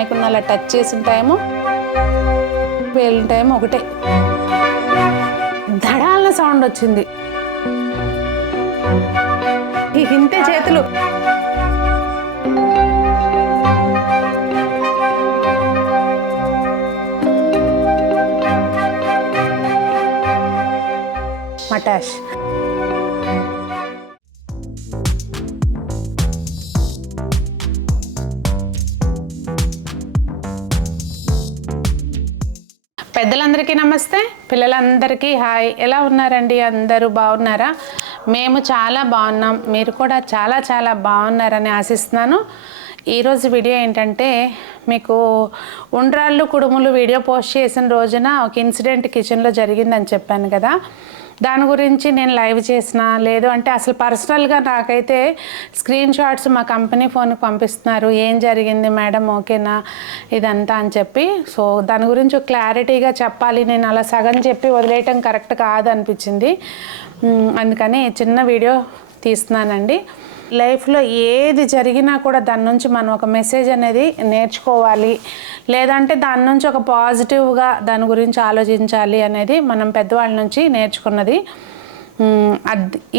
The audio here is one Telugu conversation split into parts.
వినాయకుడిని అలా టచ్ చేసిన టైము పేలిన టైం ఒకటే. ధడాల సౌండ్ వచ్చింది. ఇంతే చేతులు. మటాష్. పెద్దలందరికీ నమస్తే, పిల్లలందరికీ హాయ్. ఎలా ఉన్నారండి? అందరూ బాగున్నారా? మేము చాలా బాగున్నాం. మీరు కూడా చాలా చాలా బాగున్నారని ఆశిస్తున్నాను. ఈరోజు వీడియో ఏంటంటే, మీకు ఉండ్రాళ్ళు కుడుములు వీడియో పోస్ట్ చేసిన రోజున ఒక ఇన్సిడెంట్ కిచెన్లో జరిగిందని చెప్పాను కదా, దాని గురించి నేను లైవ్ చేసిన. లేదు అంటే అసలు పర్సనల్గా నాకైతే స్క్రీన్ షాట్స్ మా కంపెనీ ఫోన్కి పంపిస్తున్నారు, ఏం జరిగింది మేడం, ఓకేనా ఇదంతా అని చెప్పి. సో దాని గురించి క్లారిటీగా చెప్పాలి. నేను అలా సగం చెప్పి వదిలేయటం కరెక్ట్ కాదు అనిపించింది, అందుకని చిన్న వీడియో తీస్తున్నానండి. లైఫ్లో ఏది జరిగినా కూడా దాని నుంచి మనం ఒక మెసేజ్ అనేది నేర్చుకోవాలి, లేదంటే దాని నుంచి ఒక పాజిటివ్గా దాని గురించి ఆలోచించాలి అనేది మనం పెద్దవాళ్ళ నుంచి నేర్చుకున్నది.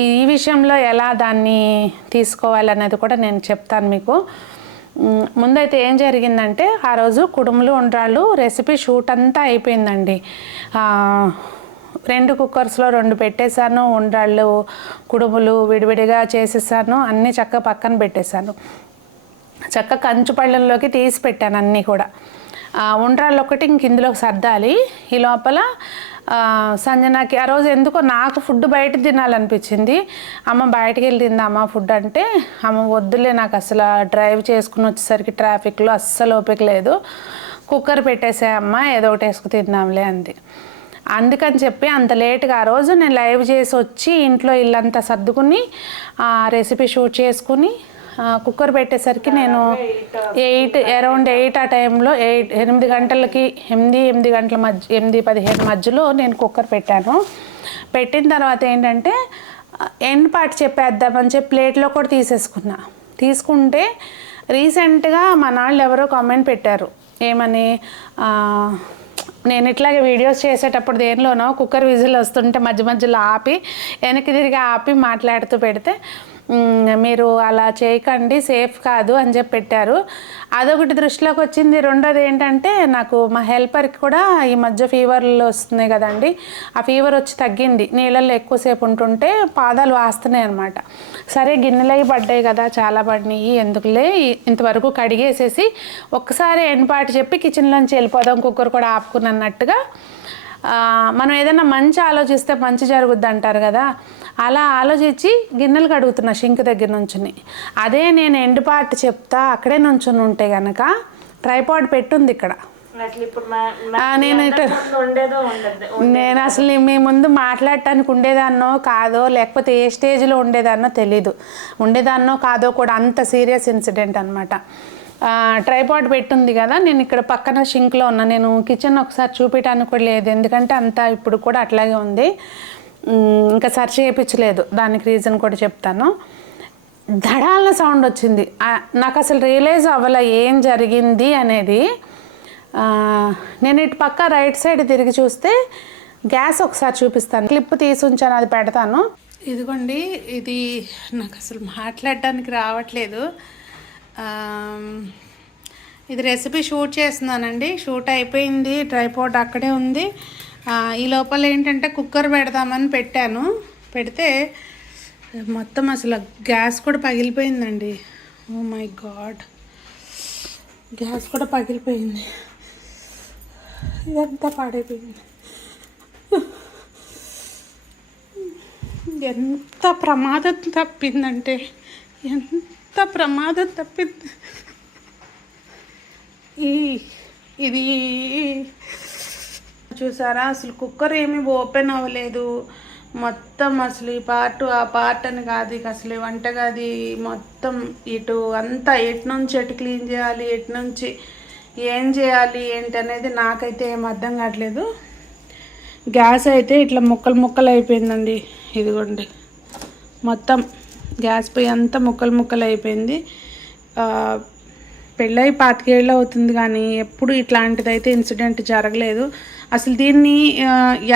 ఈ విషయంలో ఎలా దాన్ని తీసుకోవాలి అనేది కూడా నేను చెప్తాను మీకు. ముందైతే ఏం జరిగిందంటే, ఆ రోజు కుడుములు ఉండ్రాళ్ళు రెసిపీ షూట్ అంతా అయిపోయిందండి. 2 కుక్కర్స్లో 2 పెట్టేశాను. ఉండ్రాళ్ళు కుడుములు విడివిడిగా చేసేసాను. అన్నీ చక్కగా పక్కన పెట్టేశాను. చక్కగా కంచు పళ్ళెంలోకి తీసి పెట్టాను అన్నీ కూడా. ఉండ్రాళ్ళు ఒకటి ఇంక ఇందులోకి సర్దాలి. ఈ లోపల సంజనాకి ఆ రోజు ఎందుకో నాకు ఫుడ్ బయట తినాలనిపించింది. అమ్మ బయటకు వెళ్ళి తిందామా ఫుడ్ అంటే, అమ్మ వద్దులే, నాకు అసలు డ్రైవ్ చేసుకుని వచ్చేసరికి ట్రాఫిక్లో అస్సలు ఓపిక లేదు, కుక్కర్ పెట్టేసే అమ్మ, ఏదో ఒకటి వేసుకు తిందాంలే అంది. అందుకని చెప్పి అంత లేట్గా ఆ రోజు నేను లైవ్ చేసి వచ్చి ఇంట్లో ఇల్లంతా సర్దుకుని రెసిపీ షూట్ చేసుకుని కుక్కర్ పెట్టేసరికి నేను 8 ఆ టైంలో 8 గంటలకి 8 గంటల మధ్య 8:15 మధ్యలో నేను కుక్కర్ పెట్టాను. పెట్టిన తర్వాత ఏంటంటే ఎండ్ పార్ట్ చెప్పేద్దామని చెప్పి ప్లేట్లో కూడా తీసుకుంటే రీసెంట్గా మా నాళ్ళు ఎవరో కామెంట్ పెట్టారు. ఏమని, నేను ఇట్లాగే వీడియోస్ చేసేటప్పుడు దేనిలోనో కుక్కర్ విజిల్ వస్తుంటే మధ్య మధ్యలో ఆపి వెనక్కి తిరిగి ఆపి మాట్లాడుతూ పెడితే, మీరు అలా చేయకండి, సేఫ్ కాదు అని చెప్పి పెట్టారు. అదొకటి దృష్టిలోకి వచ్చింది. రెండోది ఏంటంటే, నాకు మా హెల్పర్కి కూడా ఈ మధ్య ఫీవర్లు వస్తున్నాయి కదండి, ఆ ఫీవర్ వచ్చి తగ్గింది. నీళ్ళల్లో ఎక్కువసేపు ఉంటుంటే పాదాలు వాస్తున్నాయి అనమాట. సరే గిన్నెలవి పడ్డాయి కదా, చాలా పడినాయి, ఎందుకులే ఇంతవరకు కడిగేసేసి ఒక్కసారి ఎండ్పాటు చెప్పి కిచెన్లోంచి వెళ్ళిపోదాం, కుక్కర్ కూడా ఆపుకున్నట్టుగా. మనం ఏదైనా మంచి ఆలోచిస్తే మంచి జరుగుద్ది అంటారు కదా, అలా ఆలోచించి గిన్నెలు కడుగుతున్నా షింక్ దగ్గర నుంచుని. అదే నేను ఎండ్ పార్ట్ చెప్తా అక్కడే నుంచుని ఉంటే కనుక, ట్రైపాడ్ పెట్టుంది ఇక్కడ, నేను అసలు మీ ముందు మాట్లాడటానికి ఉండేదాన్నో కాదో, లేకపోతే ఏ స్టేజ్లో ఉండేదాన్నో తెలీదు. ఉండేదాన్నో కాదో కూడా, అంత సీరియస్ ఇన్సిడెంట్ అనమాట. ట్రైపాడ్ పెట్టుంది కదా, నేను ఇక్కడ పక్కన షింక్లో ఉన్నా. నేను కిచెన్ ఒకసారి చూపించడానికి కూడా లేదు, ఎందుకంటే అంతా ఇప్పుడు కూడా అట్లాగే ఉంది, ఇంకా సెర్చ్ చేయించలేదు. దానికి రీజన్ కూడా చెప్తాను. ధడాల సౌండ్ వచ్చింది. నాకు అసలు రియలైజ్ అవ్వాల ఏం జరిగింది అనేది. నేను ఇటు పక్క రైట్ సైడ్ తిరిగి చూస్తే గ్యాస్ ఒకసారి చూపిస్తాను, క్లిప్ తీసి ఉంచాను, అది పెడతాను. ఇదిగోండి, ఇది నాకు అసలు మాట్లాడడానికి రావట్లేదు. ఇది రెసిపీ షూట్ చేస్తున్నానండి. షూట్ అయిపోయింది, ట్రైపాడ్ అక్కడే ఉంది. ఈ లోపల ఏంటంటే కుక్కర్ పెడదామని పెట్టాను. పెడితే మొత్తం అసలు గ్యాస్ కూడా పగిలిపోయిందండి. ఓ మై గాడ్, గ్యాస్ కూడా పగిలిపోయింది, ఇదంతా పాడైపోయింది. ఎంత ప్రమాదం తప్పిందంటే, ఎంత ప్రమాదం తప్పింది. ఇది చూసారా, అసలు కుక్కర్ ఏమీ ఓపెన్ అవ్వలేదు. మొత్తం అసలు ఈ పార్ట్ ఆ పార్ట్ అని కాదు, ఇక అసలు వంటగది మొత్తం ఇటు అంతా ఎటు నుంచి ఎటు క్లీన్ చేయాలి, ఎటు నుంచి ఏం చేయాలి ఏంటి అనేది నాకైతే ఏం అర్థం కావట్లేదు. గ్యాస్ అయితే ఇట్లా ముక్కలు ముక్కలు అయిపోయిందండి. ఇదిగోండి, మొత్తం గ్యాస్ పొయ్యి అంతా ముక్కలు ముక్కలు అయిపోయింది. పెళ్ళై 25 ఏళ్ళు అవుతుంది కానీ ఎప్పుడు ఇట్లాంటిదైతే ఇన్సిడెంట్ జరగలేదు. అసలు దీన్ని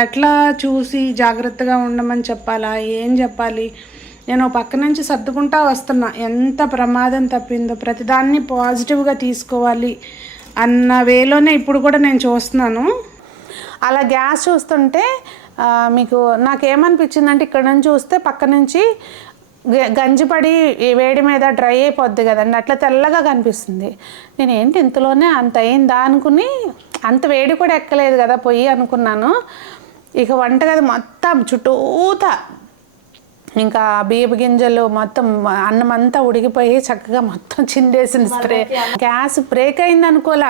ఎట్లా చూసి జాగ్రత్తగా ఉండమని చెప్పాలా, ఏం చెప్పాలి? నేను పక్క నుంచి సర్దుకుంటా వస్తున్నా. ఎంత ప్రమాదం తప్పిందో, ప్రతిదాన్ని పాజిటివ్గా తీసుకోవాలి అన్న వేలోనే ఇప్పుడు కూడా నేను చూస్తున్నాను. అలా గ్యాస్ చూస్తుంటే మీకు నాకేమనిపించిందంటే, ఇక్కడ నుంచి చూస్తే పక్క నుంచి గంజిపడి వేడి మీద డ్రై అయిపోద్ది కదండి, అట్లా తెల్లగా కనిపిస్తుంది. నేను ఏంటి ఇంతలోనే అంత అయిందా అనుకుని, అంత వేడి కూడా ఎక్కలేదు కదా పొయ్యి అనుకున్నాను. ఇక వంటగది మొత్తం చుట్టూతా ఇంకా బియ్యపు గింజలు మొత్తం అన్నం అంతా ఉడికిపోయి చక్కగా మొత్తం చిందేసింది స్ప్రే. గ్యాస్ బ్రేక్ అయింది అనుకోలే.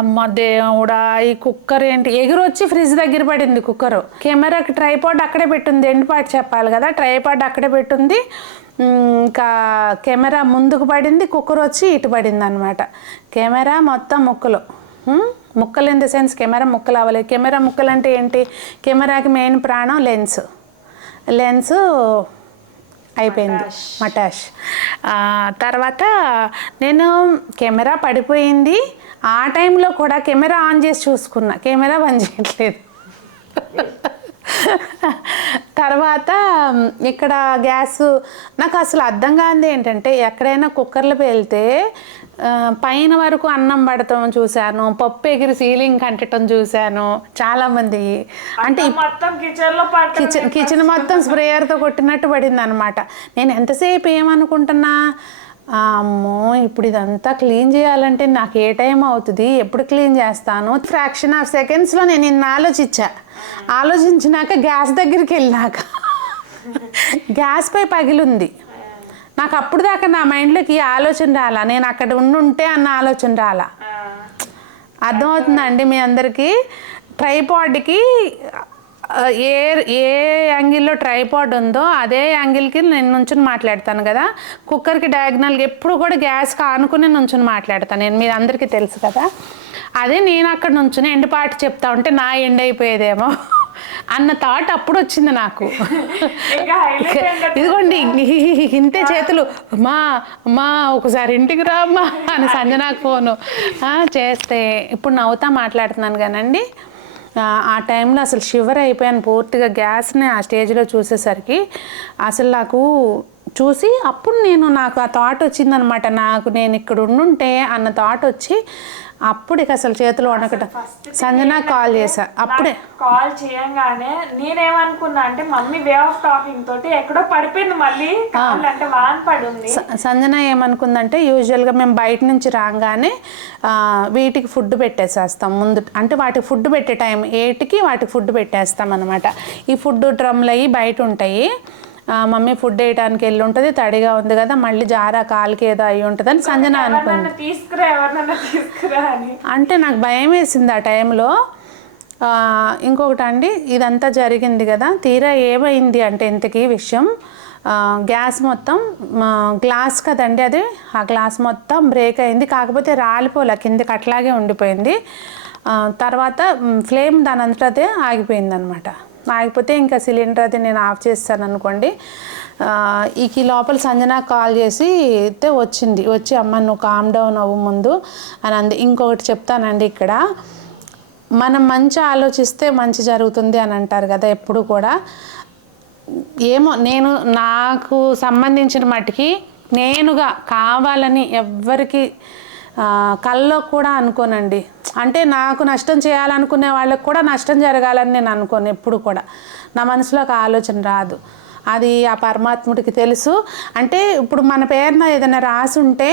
అమ్మ దేవుడా, ఈ కుక్కర్ ఏంటి ఎగురొచ్చి ఫ్రిడ్జ్ దగ్గర పడింది కుక్కరు. కెమెరాకి ట్రైపాడ్ అక్కడే పెట్టింది, ఎండ్పాటు చెప్పాలి కదా, ట్రైపాడ్ అక్కడే పెట్టింది. ఇంకా కెమెరా ముందుకు పడింది, కుక్కర్ వచ్చి ఇటు పడింది అనమాట. కెమెరా మొత్తం ముక్కలు ముక్కలు ఇన్ ద సెన్స్ కెమెరా ముక్కలు అవ్వలేదు. కెమెరా ముక్కలు అంటే ఏంటి, కెమెరాకి మెయిన్ ప్రాణం లెన్స్ అయిపోయింది, మటాష్. తర్వాత నేను కెమెరా పడిపోయింది, ఆ టైంలో కూడా కెమెరా ఆన్ చేసి చూసుకున్నా, కెమెరా పని చేయట్లేదు. తర్వాత ఇక్కడ గ్యాస్ నాకు అసలు అర్థం కానిది ఏంటంటే, ఎక్కడైనా కుక్కర్లో పేలితే పైన వరకు అన్నం పడటం చూశాను, పప్పు ఎగిరి సీలింగ్ కంటటం చూశాను చాలామంది. అంటే కిచెన్ మొత్తం స్ప్రేయర్తో కొట్టినట్టు పడింది అనమాట. నేను ఎంతసేపు ఏమనుకుంటున్నా, అమ్మో ఇప్పుడు ఇదంతా క్లీన్ చేయాలంటే నాకు ఏ టైం అవుతుంది, ఎప్పుడు క్లీన్ చేస్తాను. ఫ్రాక్షన్ ఆఫ్ సెకండ్స్లో నేను ఇన్ని ఆలోచించినాక గ్యాస్ దగ్గరికి వెళ్ళినాక గ్యాస్ పై పగిలింది. నాకు అప్పుడు దాకా నా మైండ్లోకి ఆలోచన రాలా, నేను అక్కడ ఉండుంటే అన్న ఆలోచన రాలా. అర్థమవుతుందండి మీ అందరికీ? ట్రైపాడ్కి ఏ యాంగిల్లో ట్రైపాడ్ ఉందో అదే యాంగిల్కి నేను నుంచుని మాట్లాడతాను కదా. కుక్కర్కి డయాగ్నల్గా ఎప్పుడు కూడా గ్యాస్కి ఆనుకుని నుంచుని మాట్లాడతాను నేను, మీరు అందరికీ తెలుసు కదా. అదే నేను అక్కడ నుంచుని ఎండపాటు చెప్తా ఉంటే నా ఎండ్ అయిపోయేదేమో అన్న థాట్ అప్పుడు వచ్చింది నాకు. ఇదిగోండి ఇంతే చేతులు, మా ఒకసారి ఇంటికి రామ్మా అని సంజనాకు ఫోను చేస్తే ఇప్పుడు నవ్వుతా మాట్లాడుతున్నాను కానండి. ఆ టైంలో అసలు షివర్ అయిపోయాను పూర్తిగా. గ్యాస్ని ఆ స్టేజ్లో చూసేసరికి అసలు నాకు చూసి అప్పుడు నాకు ఆ థాట్ వచ్చిందనమాట, నేను ఇక్కడ ఉండుంటే అన్న థాట్ వచ్చి అప్పుడు ఇక అసలు చేతులు వణకటం. సంజన కాల్ చేశా, అప్పుడే కాల్ చేయంగానే నేనేమనుకున్నా అంటే మమ్మీ వే ఆఫ్ టాకింగ్ తోటి ఎక్కడో పడిపోయింది, మళ్ళీ అంటే వాన్ పడింది. సంజన ఏమనుకుందంటే, యూజువల్గా మేము బయట నుంచి రాగానే వీటికి ఫుడ్ పెట్టేసేస్తాం ముందు, అంటే వాటికి ఫుడ్ పెట్టే టైం 8కి వాటికి ఫుడ్ పెట్టేస్తాం అనమాట. ఈ ఫుడ్ డ్రమ్లు అవి బయట ఉంటాయి. మమ్మీ ఫుడ్ వేయడానికి వెళ్ళి ఉంటుంది, తడిగా ఉంది కదా, మళ్ళీ జారా కాలుకి ఏదో అయి ఉంటుంది అని సంజన అనుకుంది. అంటే నాకు భయం వేసింది ఆ టైంలో. ఇంకొకటి అండి, ఇదంతా జరిగింది కదా, తీరా ఏమైంది అంటే ఇంతకీ విషయం, గ్యాస్ మొత్తం గ్లాస్ కదండి అది, ఆ గ్లాస్ మొత్తం బ్రేక్ అయింది. కాకపోతే రాలిపోలే, కిందకి అట్లాగే ఉండిపోయింది. తర్వాత ఫ్లేమ్ దాని అంతటా అదే ఆగిపోయింది అనమాట. ఆగిపోతే ఇంకా సిలిండర్ అది నేను ఆఫ్ చేస్తాను అనుకోండి. ఈ లోపల సంజన కాల్ చేసి అయితే వచ్చి అమ్మ నువ్వు కామ్ డౌన్ అవ్వు ముందు అని అంది. ఇంకొకటి చెప్తానండి, ఇక్కడ మనం మంచి ఆలోచిస్తే మంచి జరుగుతుంది అని అంటారు కదా ఎప్పుడు కూడా. ఏమో నాకు సంబంధించిన మట్టుకి నేనుగా కావాలని ఎవ్వరికి కల్లో కూడా అనుకోనండి. అంటే నాకు నష్టం చేయాలనుకునే వాళ్ళకి కూడా నష్టం జరగాలని నేను అనుకోను. ఎప్పుడు కూడా నా మనసులోకి ఆలోచన రాదు, అది ఆ పరమాత్ముడికి తెలుసు. అంటే ఇప్పుడు మన పేరున ఏదైనా రాసి ఉంటే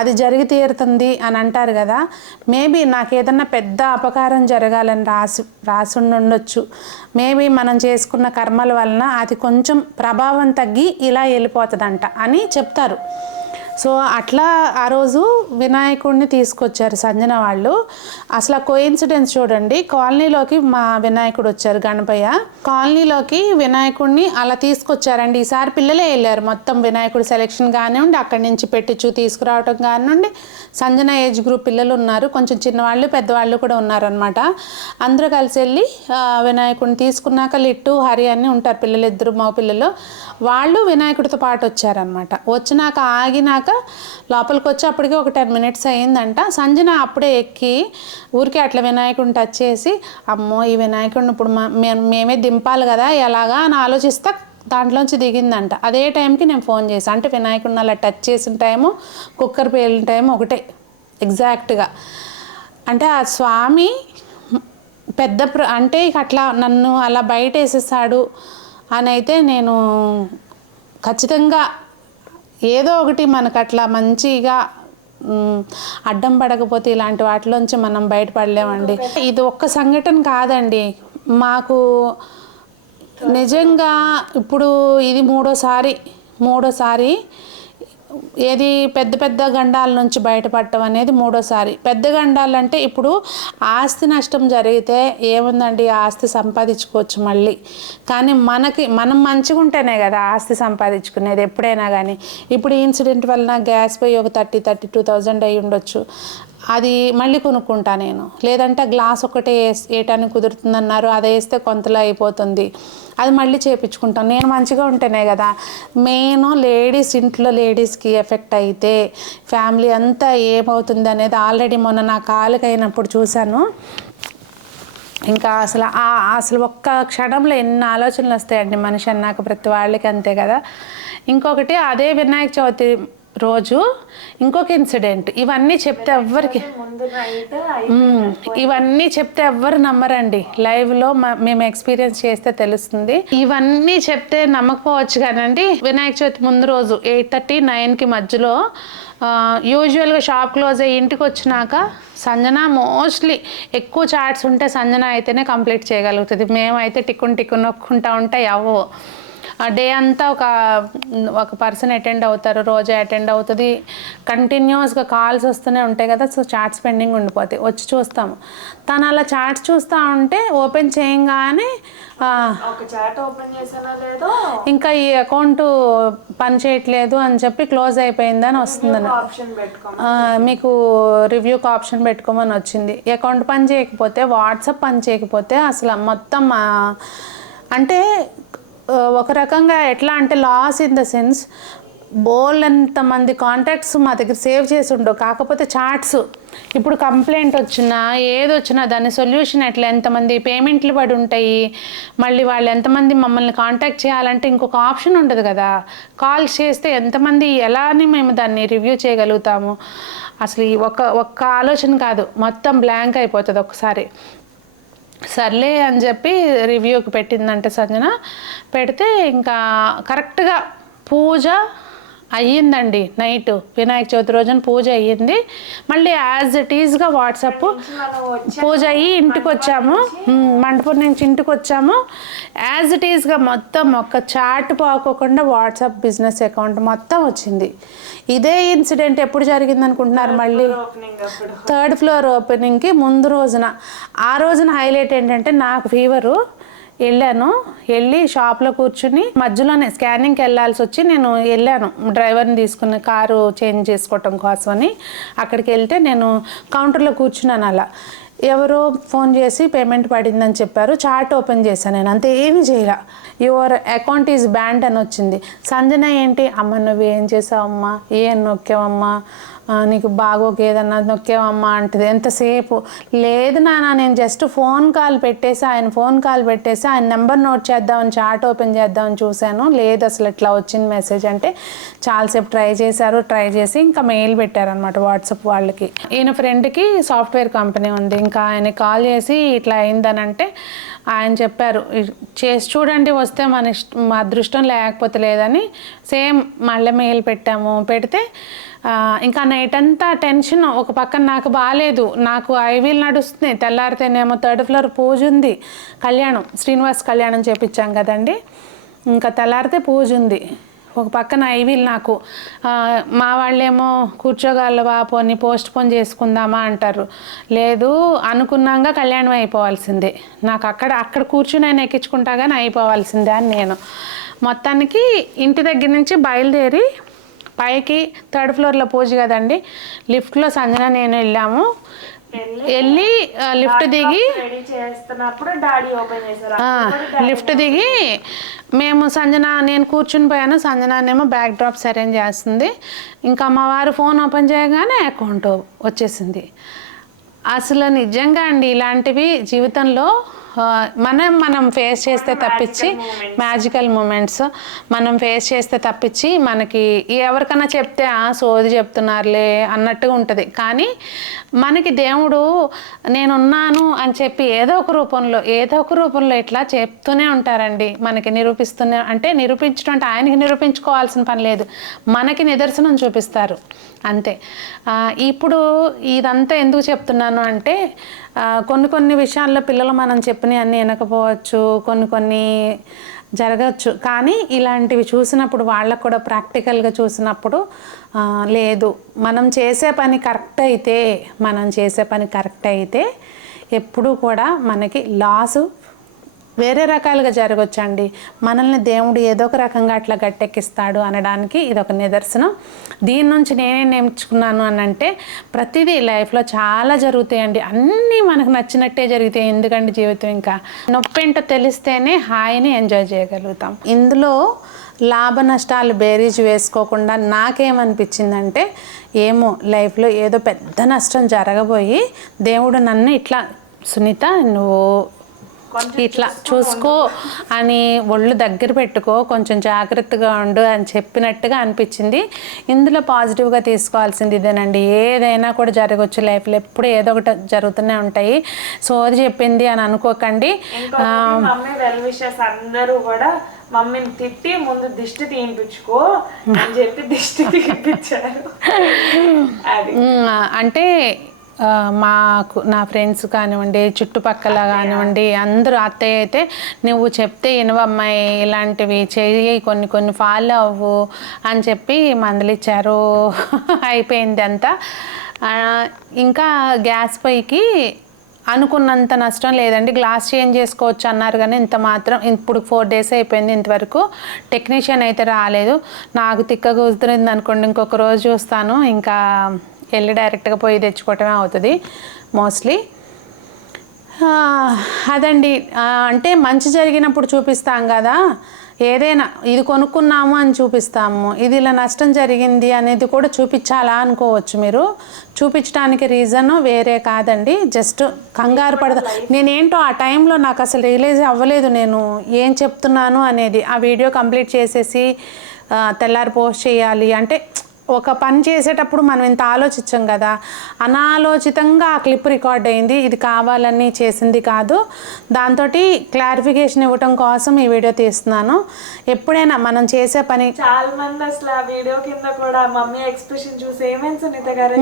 అది జరిగి తీరుతుంది అని అంటారు కదా, మేబీ నాకు ఏదన్నా పెద్ద అపకారం జరగాలని రాసి ఉండొచ్చు. మేబీ మనం చేసుకున్న కర్మల వలన అది కొంచెం ప్రభావం తగ్గి ఇలా వెళ్ళిపోతుందంట అని చెప్తారు. సో అట్లా ఆ రోజు వినాయకుడిని తీసుకొచ్చారు సంజన వాళ్ళు. అసలు ఆ కోయిన్సిడెన్స్ చూడండి, కాలనీలోకి మా వినాయకుడు వచ్చారు, గణపయ్య కాలనీలోకి వినాయకుడిని అలా తీసుకొచ్చారండి. ఈసారి పిల్లలే వెళ్ళారు మొత్తం, వినాయకుడి సెలెక్షన్ కానివ్వండి, అక్కడి నుంచి పెట్టించు తీసుకురావటం కానివ్వండి. సంజన ఏజ్ గ్రూప్ పిల్లలు ఉన్నారు, కొంచెం చిన్నవాళ్ళు పెద్దవాళ్ళు కూడా ఉన్నారనమాట. అందరూ కలిసి వెళ్ళి వినాయకుడిని తీసుకున్నాక లిట్టు హరి అని ఉంటారు పిల్లలు, 2 మగ పిల్లలు, వాళ్ళు వినాయకుడితో పాటు వచ్చారనమాట. వచ్చినాక ఆగినాక అయిపోయినాక లోపలికి వచ్చి అప్పటికి ఒక 10 minutes అయ్యిందంట. సంజన అప్పుడే ఎక్కి ఊరికి అట్లా వినాయకుడిని టచ్ చేసి అమ్మో ఈ వినాయకుడిని ఇప్పుడు మేమే దింపాలి కదా ఎలాగా అని ఆలోచిస్తా దాంట్లోంచి దిగిందంట. అదే టైంకి నేను ఫోన్ చేశాను. అంటే వినాయకుడిని అలా టచ్ చేసిన టైము కుక్కర్ పేలిన టైం ఒకటే ఎగ్జాక్ట్గా. అంటే ఆ స్వామి పెద్ద అంటే ఇక అట్లా నన్ను అలా బయట వేసేసాడు అని అయితే నేను ఖచ్చితంగా ఏదో ఒకటి మనకు అట్లా మంచిగా అడ్డం పడకపోతే ఇలాంటి వాటిలోంచి మనం బయటపడలేమండి. ఇది ఒక్క సంఘటన కాదండి, మాకు నిజంగా ఇప్పుడు ఇది మూడోసారి ఏది పెద్ద పెద్ద గండాల నుంచి బయటపడటం అనేది మూడోసారి. పెద్ద గండాలు అంటే ఇప్పుడు ఆస్తి నష్టం జరిగితే ఏముందండి, ఆస్తి సంపాదించుకోవచ్చు మళ్ళీ. కానీ మనం మంచిగా ఉంటేనే కదా ఆస్తి సంపాదించుకునేది ఎప్పుడైనా కానీ. ఇప్పుడు ఈ ఇన్సిడెంట్ వలన గ్యాస్ పోయి ఒక 32,000 అయ్యి ఉండొచ్చు, అది మళ్ళీ కొనుక్కుంటా నేను. లేదంటే గ్లాస్ ఒకటే వేయటానికి కుదురుతుందన్నారు, అది వేస్తే కొంతలో అయిపోతుంది, అది మళ్ళీ చేయించుకుంటాను. నేను మంచిగా ఉంటేనే కదా. మెయిన్ ఇంట్లో లేడీస్కి ఎఫెక్ట్ అయితే ఫ్యామిలీ అంతా ఏమవుతుంది అనేది ఆల్రెడీ మొన్న నా కాలుకి అయినప్పుడు చూశాను. ఇంకా అసలు ఒక్క క్షణంలో ఎన్ని ఆలోచనలు వస్తాయండి మనిషి అన్నాక, ప్రతి వాళ్ళకి అంతే కదా. ఇంకొకటి అదే వినాయక చవితి రోజు ఇంకొక ఇన్సిడెంట్. ఇవన్నీ చెప్తే ఎవ్వరు నమ్మరండి. లైవ్లో మేము ఎక్స్పీరియన్స్ చేస్తే తెలుస్తుంది. ఇవన్నీ చెప్తే నమ్మకపోవచ్చు కానండి. వినాయక చవితి ముందు రోజు 8:30, 9కి మధ్యలో యూజువల్గా షాప్ క్లోజ్ అయ్యి ఇంటికి వచ్చినాక సంజన మోస్ట్లీ ఎక్కువ చాట్స్ ఉంటే సంజన అయితేనే కంప్లీట్ చేయగలుగుతుంది. మేమైతే టిక్కుని నొక్కుంటా ఉంటాయి అవ్వవు. డే అంతా ఒక పర్సన్ అటెండ్ అవుతారు, రోజే అటెండ్ అవుతుంది. కంటిన్యూస్గా కాల్స్ వస్తూనే ఉంటాయి కదా, సో చాట్స్ పెండింగ్ ఉండిపోతాయి. వచ్చి చూస్తాము. తను అలా చాట్స్ చూస్తూ ఉంటే ఓపెన్ చేయంగానే ఇంకా ఈ అకౌంట్ పని చేయట్లేదు అని చెప్పి క్లోజ్ అయిపోయిందని వస్తుందని, మీకు రివ్యూకి ఆప్షన్ పెట్టుకోమని వచ్చింది. అకౌంట్ పని చేయకపోతే, వాట్సాప్ పని చేయకపోతే అసలు మొత్తం అంటే ఒక రకంగా ఎట్లా అంటే లాస్ ఇన్ ద సెన్స్ బోల్డంతమంది కాంటాక్ట్స్ మా దగ్గర సేవ్ చేసి ఉండవు. కాకపోతే చాట్స్ ఇప్పుడు కంప్లైంట్ వచ్చినా ఏదొచ్చినా దాని సొల్యూషన్ ఎట్లా, ఎంతమంది పేమెంట్లు పడి ఉంటాయి, మళ్ళీ వాళ్ళు ఎంతమంది మమ్మల్ని కాంటాక్ట్ చేయాలంటే ఇంకొక ఆప్షన్ ఉండదు కదా. కాల్ చేస్తే ఎంతమంది ఎలా అని మేము దాన్ని రివ్యూ చేయగలుగుతాము. అసలు ఈ ఒక్క ఆలోచన కాదు, మొత్తం బ్లాంక్ అయిపోతుంది ఒకసారి. సర్లే అని చెప్పి రివ్యూకి పెట్టిందంటే సంజన, పెడితే ఇంకా కరెక్ట్గా పూజ అయ్యిందండి. నైట్ వినాయక చవితి రోజున పూజ అయ్యింది. మళ్ళీ యాజ్ ఇట్ ఈజ్గా వాట్సాప్ పూజ అయ్యి ఇంటికి వచ్చాము, మండపం నుంచి ఇంటికి వచ్చాము. యాజ్ ఇట్ ఈజ్గా మొత్తం ఒక్క చాట్ పోకోకుండా వాట్సాప్ బిజినెస్ అకౌంట్ మొత్తం వచ్చింది. ఇదే ఇన్సిడెంట్ ఎప్పుడు జరిగింది అనుకుంటున్నారు? మళ్ళీ 3rd floor ఓపెనింగ్కి ముందు రోజున. ఆ రోజున హైలైట్ ఏంటంటే నాకు ఫీవరు, వెళ్ళి షాప్లో కూర్చుని మధ్యలోనే స్కానింగ్కి వెళ్ళాల్సి వచ్చి నేను వెళ్ళాను డ్రైవర్ని తీసుకుని కారు చేంజ్ చేసుకోవటం కోసమని. అక్కడికి వెళ్తే నేను కౌంటర్లో కూర్చున్నాను. అలా ఎవరో ఫోన్ చేసి పేమెంట్ పడిందని చెప్పారు. చాట్ ఓపెన్ చేశాను నేను, అంతే, ఏమీ చేయాల. యువర్ అకౌంట్ ఈజ్ బ్యాండ్ అని వచ్చింది. సంజన ఏంటి, అమ్మ నువ్వు ఏం చేసావమ్మా, ఏం నొక్కావమ్మా, నీకు బాగోక ఏదన్నా నొక్కావమ్మా అంటది. ఎంతసేపు లేదు నాన్న, నేను జస్ట్ ఫోన్ కాల్ పెట్టేసి ఆయన నెంబర్ నోట్ చేద్దామని చాట్ ఓపెన్ చేద్దామని చూశాను, లేదు అసలు ఇట్లా వచ్చింది మెసేజ్ అంటే. చాలాసేపు ట్రై చేసి ఇంకా మెయిల్ పెట్టారనమాట వాట్సాప్ వాళ్ళకి. ఈయన ఫ్రెండ్కి సాఫ్ట్వేర్ కంపెనీ ఉంది, ఇంకా ఆయన కాల్ చేసి ఇట్లా అయిందని అంటే ఆయన చెప్పారు, చేసి చూడండి, వస్తే మా అదృష్టం, లేకపోతే లేదని. సేమ్ మళ్ళీ మెయిల్ పెట్టాము. పెడితే ఇంకా నైట్ అంతా టెన్షన్. ఒక పక్కన నాకు బాగాలేదు, నాకు ఐవీలు నడుస్తున్నాయి. తెల్లారితేనేమో 3rd floor పూజ ఉంది, కళ్యాణం, శ్రీనివాస్ కళ్యాణం చేపించాం కదండి. ఇంకా తెల్లారితే పూజ ఉంది, ఒక పక్కన ఐవీలు నాకు. మా వాళ్ళేమో కూర్చోగలవా, పోనీ పోస్ట్పోన్ చేసుకుందామా అంటారు. లేదు, అనుకున్నాక కళ్యాణం అయిపోవాల్సిందే, నాకు అక్కడ కూర్చుని ఆయన ఎక్కించుకుంటా కానీ అయిపోవాల్సిందే అని నేను. మొత్తానికి ఇంటి దగ్గర నుంచి బయలుదేరి పైకి 3rd floorలో పూజ కదండి, లిఫ్ట్లో సంజన నేను వెళ్ళాము. వెళ్ళి లిఫ్ట్ దిగి రెడీ చేస్తున్నప్పుడు డాడీ ఓపెన్ చేశారు. లిఫ్ట్ దిగి మేము నేను కూర్చుని పోయాను, సంజనానేమో బ్యాక్ డ్రాప్స్ అరేంజ్ చేస్తుంది. ఇంకా మా వారు ఫోన్ ఓపెన్ చేయగానే అకౌంట్ వచ్చేసింది. అసలు నిజంగా అండి ఇలాంటివి జీవితంలో మనం ఫేస్ చేస్తే తప్పించి మ్యాజికల్ మూమెంట్స్ మనం ఫేస్ చేస్తే తప్పించి మనకి ఎవరికైనా చెప్తే సోది చెప్తున్నారులే అన్నట్టుగా ఉంటుంది. కానీ మనకి దేవుడు నేనున్నాను అని చెప్పి ఏదో ఒక రూపంలో ఇట్లా చెప్తూనే ఉంటారండి. మనకి నిరూపించడం అంటే ఆయనకి నిరూపించుకోవాల్సిన పని లేదు, మనకి నిదర్శనం చూపిస్తారు అంతే. ఇప్పుడు ఇదంతా ఎందుకు చెప్తున్నాను అంటే కొన్ని విషయాల్లో పిల్లలు మనం చెప్పినవి అన్నీ వినకపోవచ్చు, కొన్ని జరగచ్చు. కానీ ఇలాంటివి చూసినప్పుడు వాళ్ళకు కూడా ప్రాక్టికల్గా చూసినప్పుడు లేదు మనం చేసే పని కరెక్ట్ అయితే ఎప్పుడూ కూడా మనకి లాసు వేరే రకాలుగా జరగవచ్చండి. మనల్ని దేవుడు ఏదో ఒక రకంగా అట్లా గట్టెక్కిస్తాడు అనడానికి ఇదొక నిదర్శనం. దీని నుంచి నేనేం నేర్చుకున్నాను అని అంటే ప్రతిదీ లైఫ్లో చాలా జరుగుతాయండి, అన్నీ మనకు నచ్చినట్టే జరుగుతాయి. ఎందుకంటే జీవితం ఇంకా నొప్పేంటో తెలిస్తేనే హాయిని ఎంజాయ్ చేయగలుగుతాం. ఇందులో లాభ నష్టాలు బేరీజ్ వేసుకోకుండా నాకేమనిపించిందంటే ఏమో లైఫ్లో ఏదో పెద్ద నష్టం జరగబోయి దేవుడు నన్ను ఇట్లా సునీత నువ్వు ఇట్లా చూసుకో అని ఒళ్ళు దగ్గర పెట్టుకో, కొంచెం జాగ్రత్తగా ఉండు అని చెప్పినట్టుగా అనిపించింది. ఇందులో పాజిటివ్గా తీసుకోవాల్సింది ఇదేనండి. ఏదైనా కూడా జరగవచ్చు లైఫ్లో, ఎప్పుడు ఏదో ఒకటి జరుగుతూనే ఉంటాయి. సోది చెప్పింది అని అనుకోకండి. మమ్మీ వెల్ విషెస్ అందరూ కూడా మమ్మీని తిట్టి ముందు దిష్టి తీయించుకో అని చెప్పి దిష్టి తీయించారు. అంటే నా ఫ్రెండ్స్ కానివ్వండి, చుట్టుపక్కల కానివ్వండి, అందరూ అత్తయ్య అయితే నువ్వు చెప్తే వినవమ్మాయి, ఇలాంటివి చెయ్యి, కొన్ని ఫాలో అవ్వు అని చెప్పి మందులిచ్చారు. అయిపోయింది అంతా. ఇంకా గ్యాస్ పొయ్యికి అనుకున్నంత నష్టం లేదండి. గ్లాస్ చేంజ్ చేసుకోవచ్చు అన్నారు కానీ ఇంత మాత్రం ఇప్పుడు 4 days అయిపోయింది, ఇంతవరకు టెక్నీషియన్ అయితే రాలేదు. నాకు తిక్క కుదిరింది అనుకోండి ఇంకొక రోజు చూస్తాను, ఇంకా వెళ్ళి డైరెక్ట్గా పోయి తెచ్చుకోవటమే అవుతుంది మోస్ట్లీ. అదండి, అంటే మంచి జరిగినప్పుడు చూపిస్తాం కదా, ఏదైనా ఇది కొనుక్కున్నాము అని చూపిస్తాము, ఇది ఇలా నష్టం జరిగింది అనేది కూడా చూపించాలా అనుకోవచ్చు మీరు. చూపించడానికి రీజన్ వేరే కాదండి, జస్ట్ కంగారు నేనేంటో ఆ టైంలో నాకు అసలు రియలైజ్ అవ్వలేదు నేను ఏం చెప్తున్నాను అనేది. ఆ వీడియో కంప్లీట్ చేసేసి తెల్లారి పోస్ట్ చేయాలి అంటే ఒక పని చేసేటప్పుడు మనం ఇంత ఆలోచించాం కదా, అనాలోచితంగా ఆ క్లిప్ రికార్డ్ అయింది. ఇది కావాలని చేసింది కాదు. దాంతో క్లారిఫికేషన్ ఇవ్వటం కోసం ఈ వీడియో తీస్తున్నాను. ఎప్పుడైనా మనం చేసే పని చాలా మంది అసలు ఆ వీడియో కింద కూడా మమ్మీ ఎక్స్ప్రెషన్ చూసి ఏమైంది సునీత గారు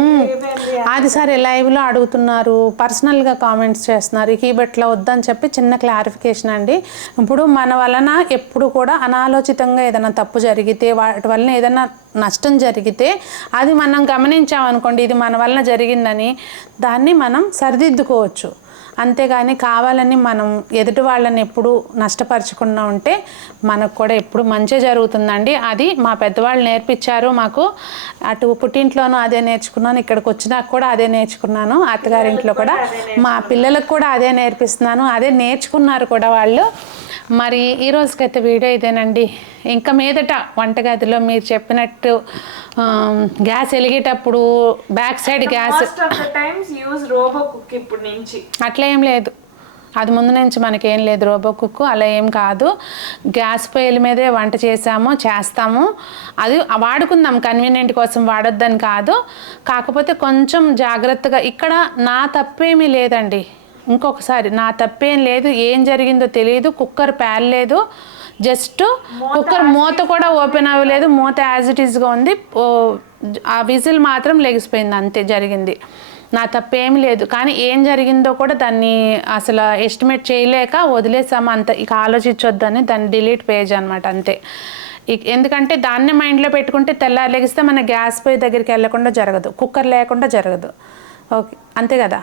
అది సరే లైవ్లో అడుగుతున్నారు, పర్సనల్గా కామెంట్స్ చేస్తున్నారు. ఈ బట్ల వద్దని చెప్పి చిన్న క్లారిఫికేషన్ అండి. ఇప్పుడు మన వలన ఎప్పుడు కూడా అనాలోచితంగా ఏదైనా తప్పు జరిగితే, వాటి వలన ఏదైనా నష్టం జరిగితే అది మనం గమనించామనుకోండి, ఇది మన వలన జరిగిందని, దాన్ని మనం సరిదిద్దుకోవచ్చు. అంతేగాని కావాలని మనం ఎదుటి వాళ్ళని ఎప్పుడు నష్టపరచకుండా ఉంటే మనకు కూడా ఎప్పుడు మంచి జరుగుతుందండి. అది మా పెద్దవాళ్ళు నేర్పించారు మాకు. అటు పుట్టింట్లోనూ అదే నేర్చుకున్నాను, ఇక్కడికి వచ్చినాక కూడా అదే నేర్చుకున్నాను, అత్తగారింట్లో కూడా మా పిల్లలకు కూడా అదే నేర్పిస్తున్నాను, అదే నేర్చుకున్నారు కూడా వాళ్ళు. మరి ఈ రోజుకైతే వీడియో ఇదేనండి. ఇంకా మీదట వంటగదిలో మీరు చెప్పినట్టు గ్యాస్ వెలిగేటప్పుడు బ్యాక్ సైడ్ గ్యాస్ అట్లా ఏం లేదు, అది ముందు నుంచి మనకేం లేదు రోబో కుక్ అలా ఏం కాదు. గ్యాస్ పొయ్యిల మీదే వంట చేస్తాము, అది వాడుకుందాం కన్వీనియంట్ కోసం, వాడొద్దని కాదు. కాకపోతే కొంచెం జాగ్రత్తగా. ఇక్కడ నా తప్పేమీ లేదండి, ఇంకొకసారి నా తప్పేం లేదు, ఏం జరిగిందో తెలియదు. కుక్కర్ పేలలేదు, జస్ట్ కుక్కర్ మూత కూడా ఓపెన్ అవ్వలేదు, మూత యాజ్ ఇట్ ఈస్గా ఉంది. ఆ విజిల్ మాత్రం లెగిసిపోయింది, అంతే జరిగింది. నా తప్పేమి లేదు. కానీ ఏం జరిగిందో కూడా దాన్ని అసలు ఎస్టిమేట్ చేయలేక వదిలేసాము, అంత ఇక ఆలోచించొద్దని దాన్ని డిలీట్ పేజ్ అనమాట అంతే. ఎందుకంటే దాన్ని మైండ్లో పెట్టుకుంటే తెల్లారి లెగిస్తే మన గ్యాస్ పొయ్యి దగ్గరికి వెళ్ళకుండా జరగదు, కుక్కర్ లేకుండా జరగదు. ఓకే అంతే కదా.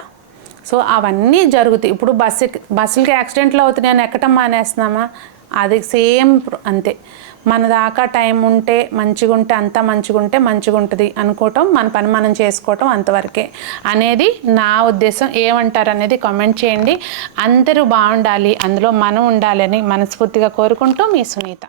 సో అవన్నీ జరుగుతాయి. ఇప్పుడు బస్సులకి యాక్సిడెంట్లు అవుతున్నాయని ఎక్కటం మానేస్తున్నామా, అది సేమ్ అంతే. మన దాకా టైం ఉంటే మంచిగా ఉంటే అంతా మంచిగా ఉంటే మంచిగా ఉంటుంది అనుకోవటం, మన పని మనం చేసుకోవటం అంతవరకే అనేది నా ఉద్దేశం. ఏమంటారు అనేది కామెంట్ చేయండి. అందరూ బాగుండాలి, అందులో మనం ఉండాలని మనస్ఫూర్తిగా కోరుకుంటూ మీ సునీత.